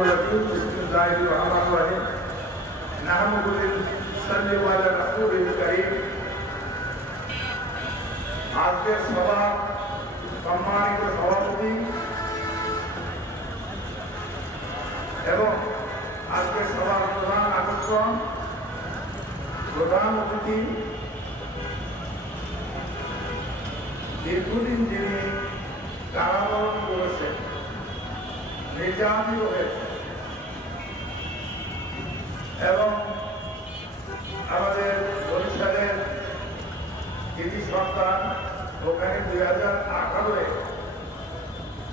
الرجيم بسم الله الرحمن الرحيم نحمد ونصلي على رسول الكريم আজকের সভা সম্মানিত সভাপতি এবং আজকের সভার প্রধান আকর্ষণ প্রধান অতিথি দীর্ঘদিন যিনি কারাবরণ করেছেন নির্যাতিত হয়েছে এবং আমাদের বরিশালের কৃতি সন্তান ওখানে 2018-এ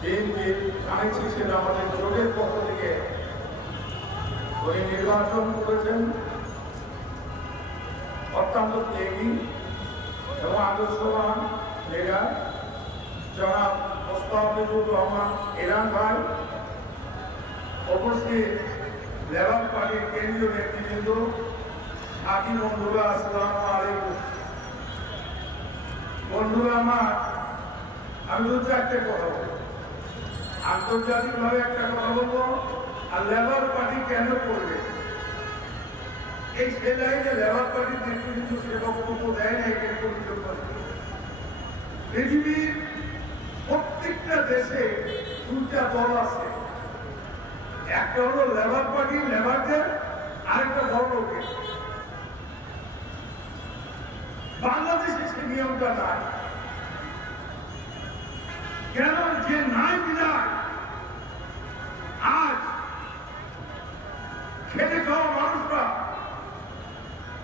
বিএনপির আইনজীবী ছিল আমাদের জোটের পক্ষ থেকে উনি নির্বাচন করেছেন অত্যন্ত ত্যাগী এবং আদর্শবান মেয়েরা জনাব মোস্তাফিজুর রহমান ইরান ভাই উপস্থিত লেবার পার্টির কেন্দ্রীয় নেতৃবৃন্দ সাথী বন্ধুরা আসসালামু আলাইকুম। বন্ধুরা আমার আমি দু চারটে কথা বলবো, আন্তর্জাতিকভাবে একটা কথা বলবো আর লেবার পার্টি কেন করবে এই সে লাইনে লেবার পার্টির নেতৃবৃন্দ সে বক্তব্য দেয় না এখানে পরিচয় করে। পৃথিবীর প্রত্যেকটা দেশে দুটা দল আছে, একটা হলো লেবার পার্টি লেবারদের, আরেকটা বড় লোকের। বাংলাদেশে সে নিয়মটা নাই। কেন যে নাই বিধায় আজ খেটে খাওয়া মানুষরা,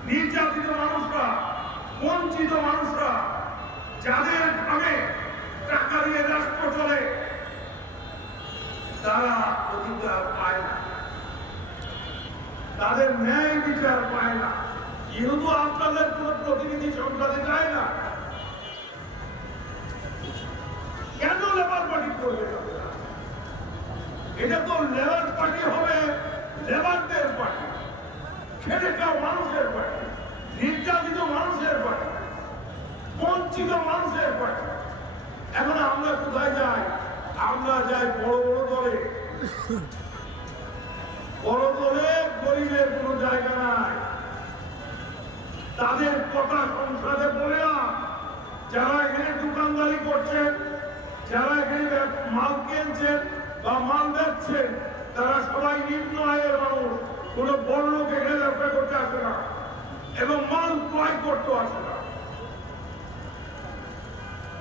নির্যাতিত মানুষরা, বঞ্চিত মানুষরা, যাদের ঘামে টাকা দিয়ে রাষ্ট্র চলে, তারা অধিকার পায় না, তাদের ন্যায় বিচার পায় না। যেহেতু আপনাদের কোন প্রতিনিধি সংসদে যায় না, কেন লেবার পার্টি করবে? এটা তো লেবার পার্টি হবে লেবারদের পার্টি, খেটে খাওয়া মানুষের পার্টি, নির্যাতিত মানুষের পার্টি, বঞ্চিত মানুষের পার্টি। এখন আমরা কোথায় যাই? আমরা যাই বড় বড় দলে। বড় দলে গরিবের কোন জায়গা নাই। তাদের কথা সংসদে বলে না, যারা এখানে দোকানদারি করছেন, যারা এখানে মাল কিনছেন বা মাল বেচছেন, তারা সবাই নিম্ন আয়ের মানুষ। কোন বড় লোক এখানে ব্যবসা করতে আসে না এবং মাল ক্রয় করতে আসে না।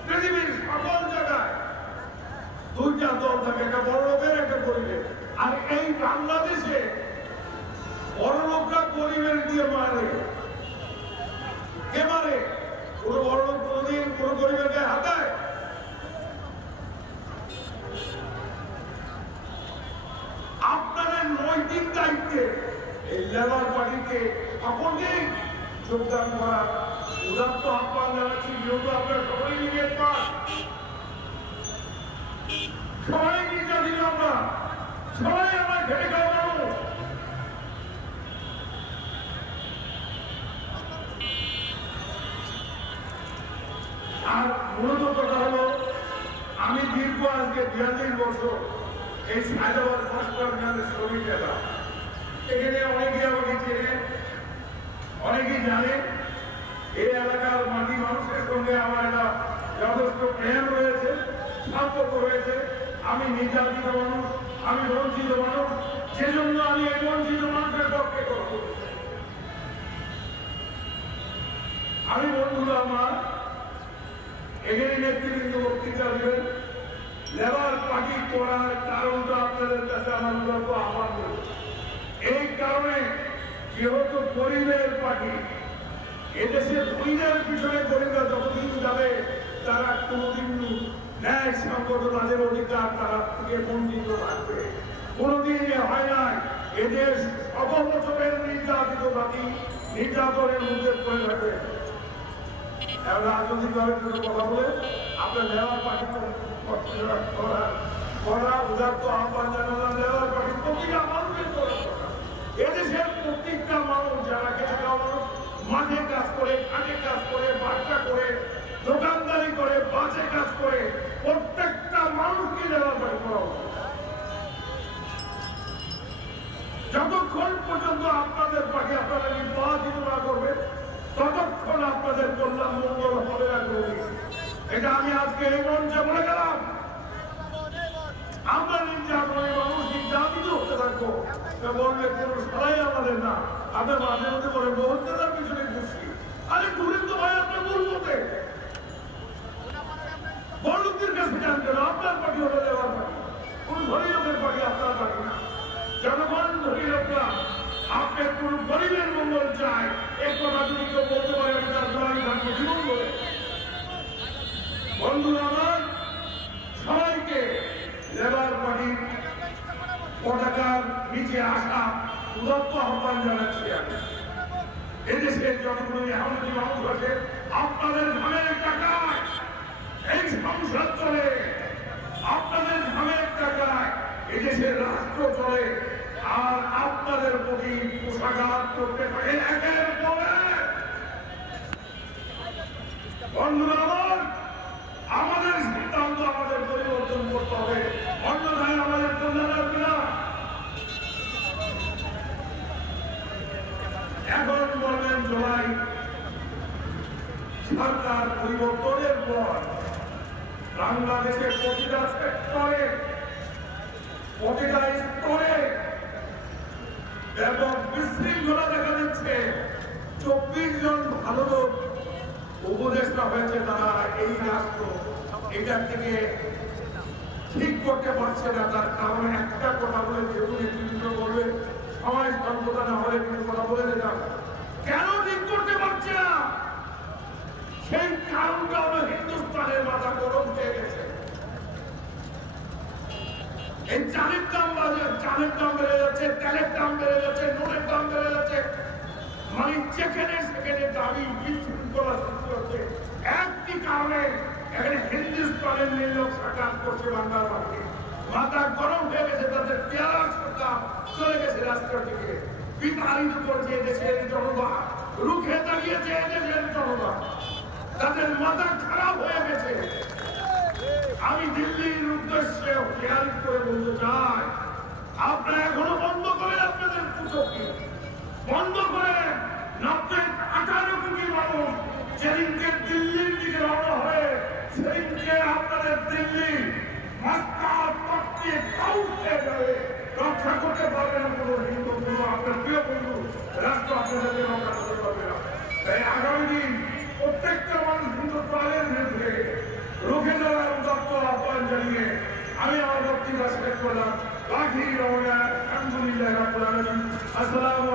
পৃথিবীর সকল জায়গায় দুইটা দল থাকে, একটা বড় লোকের, একটা গরিবের। আর এই বাংলাদেশে বড় লোকরা গরিবের দিয়ে মারে। কে মারে? কোন বড় লোক কোনদিন কোন গরিবের গায়ে হাতায়? আপনাদের নৈতিক দায়িত্বে এই লেবার পার্টিকে সকলকেই যোগদান করা উদাত্ত আহ্বান জানাচ্ছি। যেহেতু আপনারা সবাই নিজের পান, সবাই নির্যাতিত, আমরা সবাই আমরা খেটে খাওয়া মানুষ। আর মূলত কথা হলো, আমি দীর্ঘ আজকে 42 বছর এই হায়দ্রাবাদ ফার্স্ট টার্মিনালের শ্রমিক নেতা। এখানে অনেকেই আমাকে চেনে, অনেকেই জানে। এই এলাকার মাটি মানুষের সঙ্গে আমার একটা যথেষ্ট প্রেম রয়েছে, সম্পর্ক রয়েছে। আমি নির্যাতিত মানুষ, আমি বঞ্চিত মানুষ, সেজন্য আমি এই বঞ্চিত মানুষের পক্ষে কথা বলি। আমি বন্ধুরা আমার এখানে নেতৃবৃন্দ বক্তৃতা দেবেন। লেবার পার্টি করার কারণটা আপনাদের কাছে আমার মূলত আহ্বান করব। এই কারণে যেহেতু গরিবের পার্টি, এদেশে দুইদের পিছনে গরিবরা যতদিন যাবে, তারা কোনদিন ন্যায় সঙ্গত তাদের অধিকার তারা থেকে বঞ্চিত থাকবে। কোনদিন হয় নাই এদেশ শত বছরের নির্যাতিত জাতি নির্যাতনের মধ্যে পড়ে থাকে। রাজনৈতিকভাবে কথা বলে আপনার লেবার পার্টি করা উদাত্ত আহ্বান জানালাম। লেবার পার্টি প্রতিটা মানুষের করার কথা। এদেশের প্রত্যেকটা মানুষ, যারা খেটে খাওয়া মানুষ, মাঠে কাজ করে, ঘাটে কাজ করে, বাচ্চা করে, দোকানদারি করে, বাসে কাজ করে, প্রত্যেকটা মানুষকে লেবার পার্টি করা উচিত। যতক্ষণ পর্যন্ত আপনাদের পার্টি আপনারা নির্বাচিত না করবে ততক্ষণ আপনাদের কল্যাণ মঙ্গল হবে না। এটা আমি আজকে এই মঞ্চে বলে গেলাম। আমরা নির্যাতনের মানুষ নির্যাতিত হতে থাকবো বললে কোনো সবাই আমাদের না। আপনার মাঝে মধ্যে করে বহুত্তার পিছনে ঘুরছি। আরে ঘুরেন তো ভাই আপনার মূল মতে বড়লোকদের কাছে জানতেন আপনার পার্টি হলো দেওয়ার পার্টি, কোন ধনী লোকের পার্টি আপনার পার্টি না। জনগণ ধনী লোকরা আপনার কোন গরিবের মঙ্গল চায় এই কথা যদি কেউ বলতে পারে আমি তার জোয়ারি থাকবো জীবন বলে। বন্ধুরা আমার, সবাইকে লেবার পার্টির পতাকার নিচে আসা উদাত্ত আহ্বান জানাচ্ছি। আমি এদেশের যতগুলো এমনকি মানুষ আছে আপনাদের ঘামের টাকায় এই সংসদ চলে, আপনাদের ঘামের টাকায় এদেশের রাষ্ট্র চলে, আর আপনাদের প্রতি পোশাকাত করতে থাকে একের পরে। বন্ধুরা আমার, আমাদের সিদ্ধান্ত আমাদের পরিবর্তন করতে হবে, অন্যথায় আমাদের কল্যাণ আসবে না। এখন বলবেন জুলাই সরকার পরিবর্তনের পর বাংলাদেশের প্রতিটা সেক্টরে প্রতিটা স্তরে ব্যাপক বিশৃঙ্খলা দেখা দিচ্ছে। 24 জন ভালো লোক উপদেষ্টা হয়েছে, তারা এই রাষ্ট্র এটার থেকে ঠিক করতে পারছে না। তার কারণে একটা কথা বলে যেহেতু নেতৃত্ব বলবে সবাই সর্বদা না হলে কিছু কথা বলে দিতাম, কেন ঠিক করতে পারছে না সেই কারণটা হলো হিন্দুস্তানের মাথা গরম হয়ে গেছে। এই চালের দাম বেড়ে যাচ্ছে, তেলের দাম বেড়ে যাচ্ছে, নুনের দাম বেড়ে যাচ্ছে, মানে যেখানে সেখানে দাবি বিশৃঙ্খলা সৃষ্টি হচ্ছে। একটি কারণে এখানে হিন্দুস্তানের নির্লোক সাকাত করছে বাংলার মাটি, মাথা গরম হয়ে গেছে, তাদের পেয়ারা সরকার চলে গেছে রাষ্ট্র থেকে, বিতাড়িত করছে এদেশের জনতা, রুখে দাঁড়িয়েছে এদেশের জনতা, তাদের মাথা খারাপ হয়ে গেছে। আমি দিল্লির উদ্দেশ্যে খেয়াল করে বলতে চাই, আপনারা এখনো বন্ধ করেন আপনাদের পুজোকে, বন্ধ করেন। 90-98 কোটি মানুষ যেদিনকে দিল্লির দিকে রওনা হয়ে সেদিনকে আপনাদের দিল্লি রক্ষা করতে পারবে না কোনো হিন্দু, কোনো আপনার প্রিয় বন্ধু রাষ্ট্র আপনাদেরকে রক্ষা করতে পারবে না। তাই আগামী দিন প্রত্যেকটা মানুষ হিন্দুত্বের বিরুদ্ধে রুখে দেওয়ার উদাত্ত আহ্বান জানিয়ে আমি আমার বক্তৃতা শেষ করলাম। বাকি রওনা আলহামদুলিল্লাহ রাব্বুল আলামিন। আসসালামু